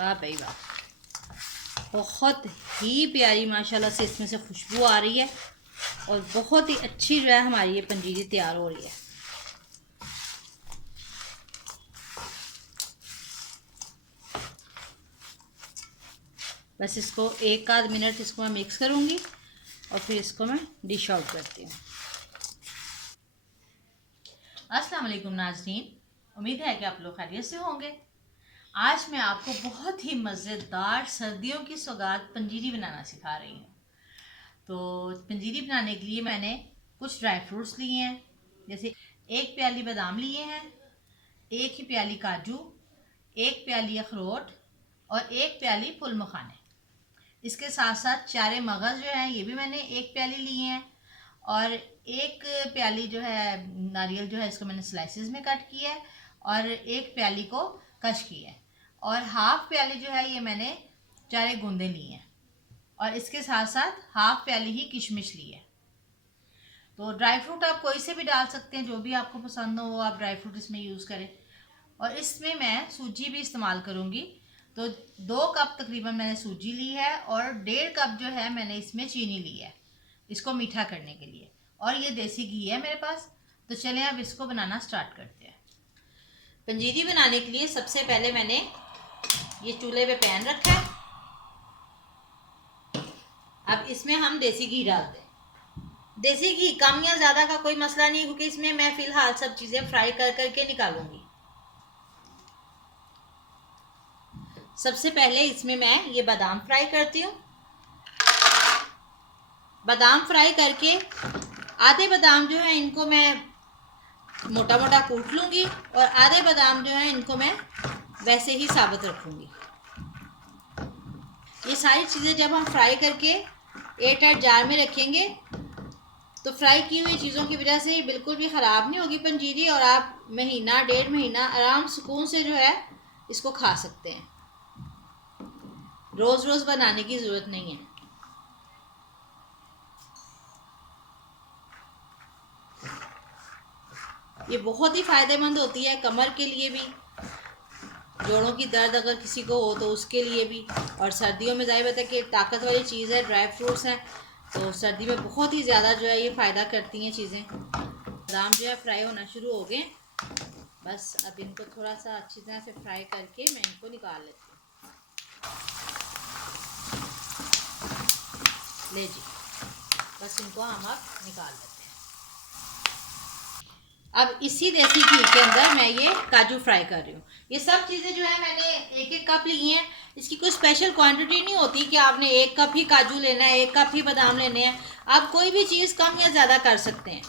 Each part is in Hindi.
वाह भाई वाह, बहुत ही प्यारी माशाल्लाह से इसमें से खुशबू आ रही है और बहुत ही अच्छी जो है हमारी ये पंजीरी तैयार हो रही है। बस इसको 1-आध मिनट इसको मैं मिक्स करूँगी और फिर इसको मैं डिश आउट करती हूँ। अस्सलाम वालेकुम नाज़रीन, उम्मीद है कि आप लोग खैरियत से होंगे। आज मैं आपको बहुत ही मज़ेदार सर्दियों की सौगात पंजीरी बनाना सिखा रही हूँ। तो पंजीरी बनाने के लिए मैंने कुछ ड्राई फ्रूट्स लिए हैं, जैसे 1 प्याली बादाम लिए हैं, 1 ही प्याली काजू, 1 प्याली अखरोट और 1 प्याली फुल मखाने। इसके साथ साथ 4 मगज़ जो हैं ये भी मैंने 1 प्याली लिए हैं और 1 प्याली जो है नारियल जो है इसको मैंने स्लाइसेस में कट किया है और 1 प्याली को कश किया है और हाफ प्याली जो है ये मैंने 4 गूंदे लिए हैं और इसके साथ साथ हाफ प्याली ही किशमिश ली है। तो ड्राई फ्रूट आप कोई से भी डाल सकते हैं, जो भी आपको पसंद हो वो आप ड्राई फ्रूट इसमें यूज़ करें। और इसमें मैं सूजी भी इस्तेमाल करूँगी। तो 2 कप तकरीबन मैंने सूजी ली है और 1.5 कप जो है मैंने इसमें चीनी ली है इसको मीठा करने के लिए, और ये देसी घी है मेरे पास। तो चलें अब इसको बनाना स्टार्ट करते हैं। पंजीरी बनाने के लिए सबसे पहले मैंने ये चूल्हे पे पैन रखा है। अब इसमें हम देसी घी डालते हैं। देसी घी कम या ज़्यादा का कोई मसला नहीं, क्योंकि इसमें मैं फ़िलहाल सब चीज़ें फ्राई कर करके निकालूंगी। सबसे पहले इसमें मैं ये बादाम फ्राई करती हूँ। बादाम फ्राई करके आधे बादाम जो है इनको मैं मोटा मोटा कूट लूँगी और आधे बादाम जो है इनको मैं वैसे ही साबुत रखूँगी। ये सारी चीज़ें जब हम फ्राई करके एयरटाइट जार में रखेंगे तो फ्राई की हुई चीज़ों की वजह से बिल्कुल भी ख़राब नहीं होगी पंजीरी, और आप 1-1.5 महीना आराम सुकून से जो है इसको खा सकते हैं। रोज़ रोज़ बनाने की ज़रूरत नहीं है। ये बहुत ही फ़ायदेमंद होती है कमर के लिए भी, जोड़ों की दर्द अगर किसी को हो तो उसके लिए भी, और सर्दियों में ज़ाहिर है कि ताकत वाली चीज़ है, ड्राई फ्रूट्स हैं, तो सर्दी में बहुत ही ज़्यादा जो है ये फ़ायदा करती हैं चीज़ें। बादाम जो है फ्राई होना शुरू हो गए। बस अब इनको थोड़ा सा अच्छी तरह से फ्राई करके मैं इनको निकाल लेती हूँ। ले जी, बस इनको हम अब निकाल लेते हैं। अब इसी देसी घी के अंदर मैं ये काजू फ्राई कर रही हूँ। ये सब चीज़ें जो है मैंने 1-1 कप ली हैं। इसकी कोई स्पेशल क्वांटिटी नहीं होती कि आपने 1 कप ही काजू लेना है, 1 कप ही बादाम लेने हैं। आप कोई भी चीज़ कम या ज़्यादा कर सकते हैं।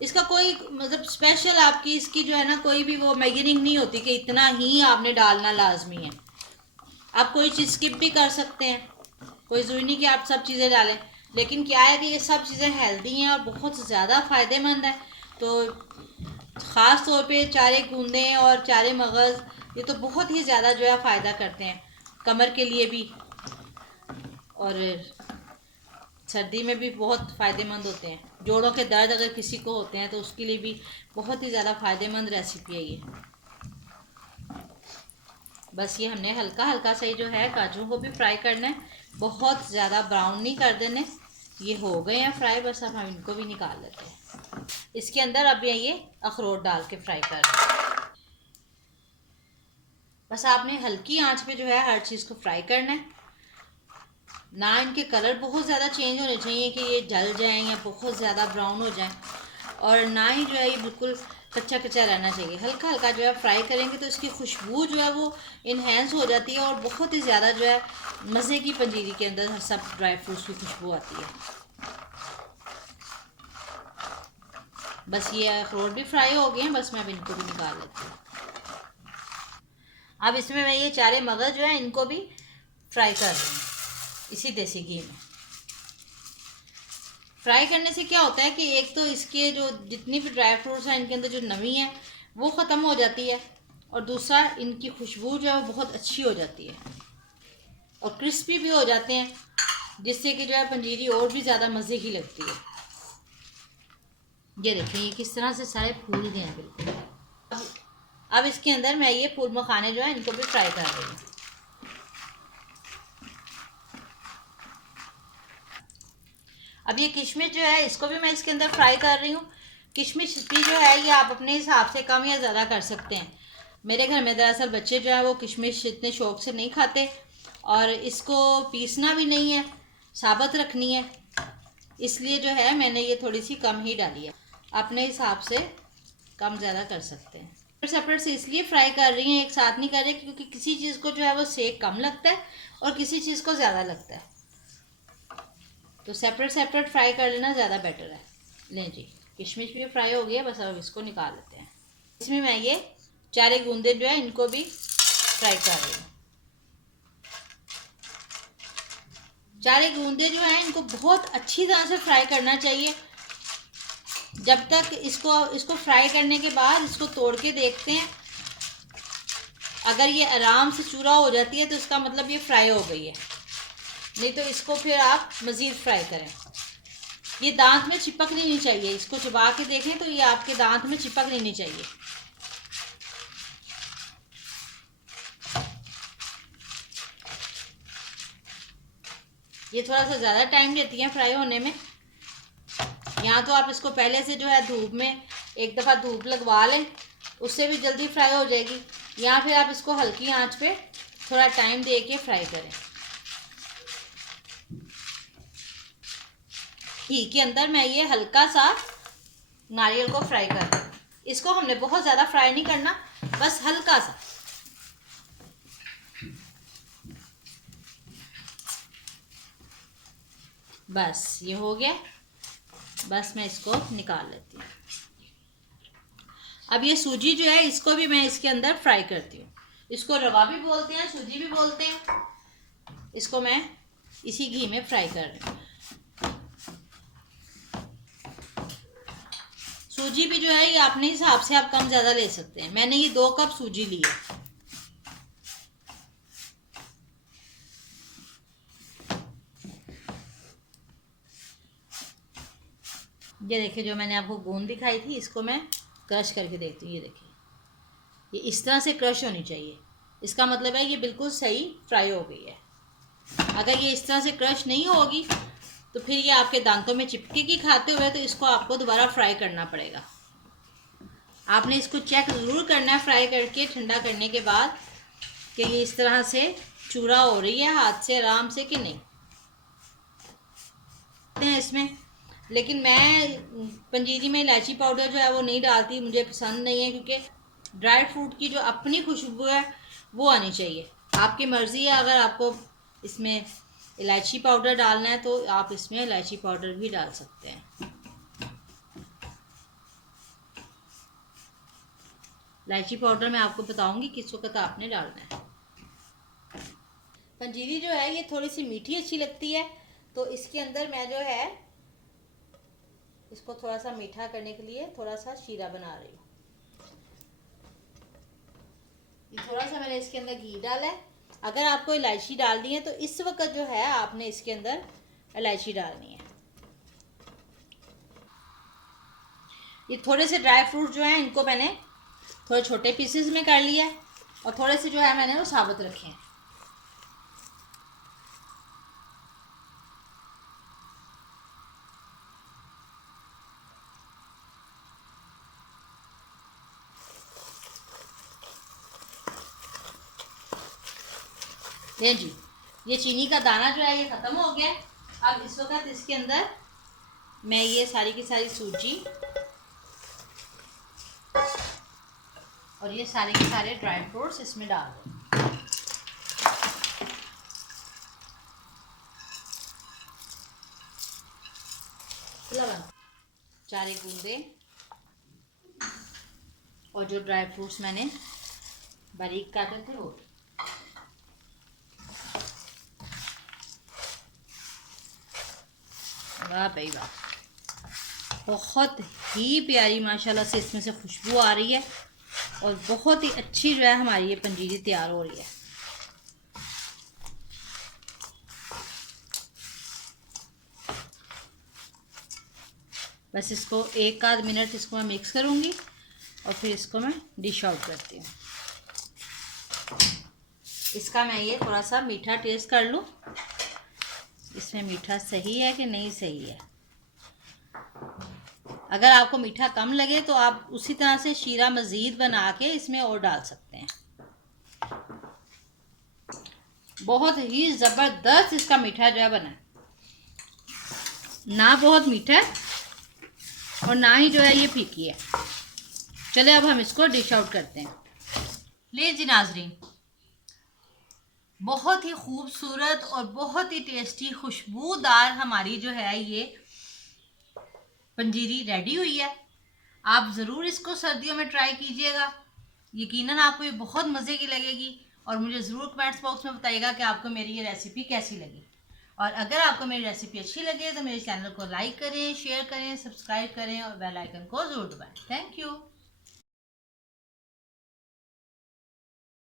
इसका कोई मतलब स्पेशल आपकी इसकी जो है ना कोई भी वो मेजरिंग नहीं होती कि इतना ही आपने डालना लाजमी है। आप कोई चीज़ स्किप भी कर सकते हैं, कोई ज़रूरी नहीं कि आप सब चीज़ें डालें। लेकिन क्या है कि ये सब चीज़ें हेल्दी हैं और बहुत ज़्यादा फ़ायदेमंद है। तो ख़ास तौर पे 4 गूंदे और 4 मगज़ ये तो बहुत ही ज़्यादा जो है फ़ायदा करते हैं कमर के लिए भी, और सर्दी में भी बहुत फ़ायदेमंद होते हैं। जोड़ों के दर्द अगर किसी को होते हैं तो उसके लिए भी बहुत ही ज़्यादा फ़ायदेमंद रेसिपी है ये। बस ये हमने हल्का हल्का सा ही जो है काजू को भी फ्राई करना है, बहुत ज़्यादा ब्राउन नहीं कर देने। ये हो गए हैं फ्राई, बस अब हम इनको भी निकाल लेते हैं। इसके अंदर अब ये अखरोट डाल के फ्राई कर लें। बस आपने हल्की आंच पे जो है हर चीज़ को फ्राई करना है। ना इनके कलर बहुत ज़्यादा चेंज होने चाहिए कि ये जल जाएं या बहुत ज़्यादा ब्राउन हो जाएं, और ना ही जो है ये बिल्कुल कच्चा कच्चा रहना चाहिए। हल्का हल्का जो है फ्राई करेंगे तो इसकी खुशबू जो है वो इन्हेंस हो जाती है और बहुत ही ज़्यादा जो है मज़े की पंजीरी के अंदर सब ड्राई फ्रूट्स की खुशबू आती है। बस ये अखरोट भी फ्राई हो गए हैं, बस मैं अब इनको भी निकाल लेती हूँ। अब इसमें मैं ये 4 मगज़ जो है इनको भी फ्राई कर रही हूँ इसी देसी घी में। फ्राई करने से क्या होता है कि एक तो इसके जो जितनी भी ड्राई फ्रूट्स हैं इनके अंदर जो नमी है वो ख़त्म हो जाती है, और दूसरा इनकी खुशबू जो है वो बहुत अच्छी हो जाती है और क्रिस्पी भी हो जाते हैं, जिससे कि जो है पंजीरी और भी ज़्यादा मज़े की लगती है। ये देखें ये किस तरह से सारे फूल गए हैं बिल्कुल। अब इसके अंदर मैं ये फूल मखाने जो है इनको भी फ्राई कर रही हूँ। अब ये किशमिश जो है इसको भी मैं इसके अंदर फ्राई कर रही हूँ। किशमिश भी जो है ये आप अपने हिसाब से कम या ज़्यादा कर सकते हैं। मेरे घर में दरअसल बच्चे जो है वो किशमिश इतने शौक़ से नहीं खाते, और इसको पीसना भी नहीं है, साबुत रखनी है, इसलिए जो है मैंने ये थोड़ी सी कम ही डाली है। अपने हिसाब से कम ज़्यादा कर सकते हैं। सेपरेट से इसलिए फ्राई कर रही हैं, एक साथ नहीं कर रही, क्योंकि किसी चीज़ को जो है वो सेक कम लगता है और किसी चीज़ को ज़्यादा लगता है, तो सेपरेट सेपरेट फ्राई कर लेना ज़्यादा बेटर है। लें जी, किशमिश भी फ्राई हो गया, बस अब इसको निकाल लेते हैं। इसमें मैं ये 4 गूंदे जो है इनको भी फ्राई कर रही हूँ। 4 गूंदे जो हैं इनको बहुत अच्छी तरह से फ्राई करना चाहिए। जब तक इसको फ्राई करने के बाद इसको तोड़ के देखते हैं, अगर ये आराम से चूरा हो जाती है तो इसका मतलब ये फ्राई हो गई है, नहीं तो इसको फिर आप मज़ीद फ्राई करें। ये दांत में चिपक नहीं चाहिए, इसको चबा के देखें तो ये आपके दांत में चिपक नहीं चाहिए। ये थोड़ा सा ज़्यादा टाइम लेती हैं फ्राई होने में। यहाँ तो आप इसको पहले से जो है धूप में एक दफ़ा धूप लगवा लें, उससे भी जल्दी फ्राई हो जाएगी, या फिर आप इसको हल्की आंच पे थोड़ा टाइम दे के फ्राई करें। घी के अंदर मैं ये हल्का सा नारियल को फ्राई कर रही हूँ। इसको हमने बहुत ज़्यादा फ्राई नहीं करना, बस हल्का सा। बस ये हो गया, बस मैं इसको निकाल लेती हूँ। अब ये सूजी जो है इसको भी मैं इसके अंदर फ्राई करती हूँ। इसको रवा भी बोलते हैं, सूजी भी बोलते हैं। इसको मैं इसी घी में फ्राई कर रही हूँ। सूजी भी जो है ये अपने हिसाब से आप कम ज़्यादा ले सकते हैं। मैंने ये 2 कप सूजी ली है। ये देखिए, जो मैंने आपको गूंद दिखाई थी इसको मैं क्रश करके देखती हूँ। ये देखिए, ये इस तरह से क्रश होनी चाहिए, इसका मतलब है ये बिल्कुल सही फ्राई हो गई है। अगर ये इस तरह से क्रश नहीं होगी तो फिर ये आपके दांतों में चिपकेगी खाते हुए, तो इसको आपको दोबारा फ्राई करना पड़ेगा। आपने इसको चेक ज़रूर करना है फ्राई करके ठंडा करने के बाद कि ये इस तरह से चूरा हो रही है हाथ से आराम से कि नहीं है इसमें। लेकिन मैं पंजीरी में इलायची पाउडर जो है वो नहीं डालती, मुझे पसंद नहीं है, क्योंकि ड्राई फ्रूट की जो अपनी खुशबू है वो आनी चाहिए। आपकी मर्ज़ी है, अगर आपको इसमें इलायची पाउडर डालना है तो आप इसमें इलायची पाउडर भी डाल सकते हैं। इलायची पाउडर मैं आपको बताऊंगी किस वक्त आपने डालना है। पंजीरी जो है ये थोड़ी सी मीठी अच्छी लगती है, तो इसके अंदर मैं जो है इसको थोड़ा सा मीठा करने के लिए थोड़ा सा शीरा बना रही हूँ। ये थोड़ा सा मैंने इसके अंदर घी डाला है। अगर आपको इलायची डालनी है तो इस वक्त जो है आपने इसके अंदर इलायची डालनी है। ये थोड़े से ड्राई फ्रूट जो हैं इनको मैंने थोड़े छोटे पीसेस में कर लिया है, और थोड़े से जो है मैंने वो साबुत रखे हैं। ये जी, ये चीनी का दाना जो है ये ख़त्म हो गया है। अब इस वक्त इसके अंदर मैं ये सारी की सारी सूजी और ये सारे के सारे ड्राई फ्रूट्स इसमें डाल दूँ। 4 गूंदे और जो ड्राई फ्रूट्स मैंने बारीक काटे थे वो। वाह भाई वाह, बहुत ही प्यारी माशाल्लाह से इसमें से खुशबू आ रही है, और बहुत ही अच्छी जो है हमारी ये पंजीरी तैयार हो रही है। बस इसको 1 आध मिनट इसको मैं मिक्स करूँगी और फिर इसको मैं डिश आउट करती हूँ। इसका मैं ये थोड़ा सा मीठा टेस्ट कर लूँ, इसमें मीठा सही है कि नहीं सही है। अगर आपको मीठा कम लगे तो आप उसी तरह से शीरा मज़ीद बना के इसमें और डाल सकते हैं। बहुत ही ज़बरदस्त इसका मीठा जो है बना है, ना बहुत मीठा है और ना ही जो है ये फीकी है। चले अब हम इसको डिश आउट करते हैं। ले जी नाजरीन, बहुत ही खूबसूरत और बहुत ही टेस्टी खुशबूदार हमारी जो है ये पंजीरी रेडी हुई है। आप ज़रूर इसको सर्दियों में ट्राई कीजिएगा, यकीनन आपको ये बहुत मज़े की लगेगी। और मुझे ज़रूर कमेंट्स बॉक्स में बताइएगा कि आपको मेरी ये रेसिपी कैसी लगी। और अगर आपको मेरी रेसिपी अच्छी लगे तो मेरे चैनल को लाइक करें, शेयर करें, सब्सक्राइब करें और बेल आइकन को ज़रूर दबाएं। Thank you.